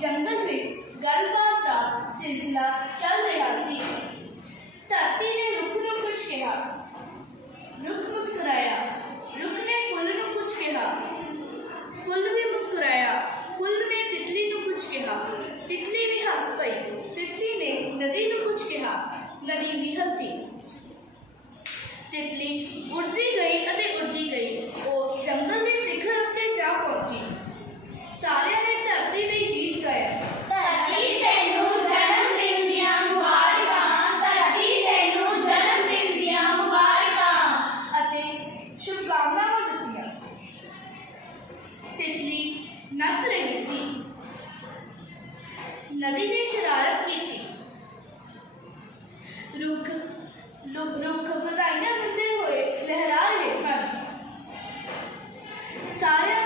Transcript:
जंगल विच गलबात का सिलसिला चल रहा सी। धरती ने रुख नूं कुछ कहा, रुख मुस्कुराया। रुख ने फुल नूं कुछ कहा, फुल भी मुस्कुराया। फुल ने तितली नूं कुछ कहा, तितली भी हस पई। तितली ने नदी नूं कुछ कहा, नदी भी हसी। तितली उड़ती गई अते उड़ती गई, वो जंगल के शिखर उत्ते जा पहुंची। सारिਆਂ ने धरती दे गीत गाया। धरती तैनूं जन्मदिन दियां मुबारकां, धरती तैनूं जन्मदिन दियां मुबारकां अते शुभकामनावां दित्तियां। तितली नच रही सी। नदी ने शरारत की। रुख रुख ਵਧਾਈਆਂ ਦਿੰਦੇ ਹੋਏ लहरा रहे सन। सारिਆਂ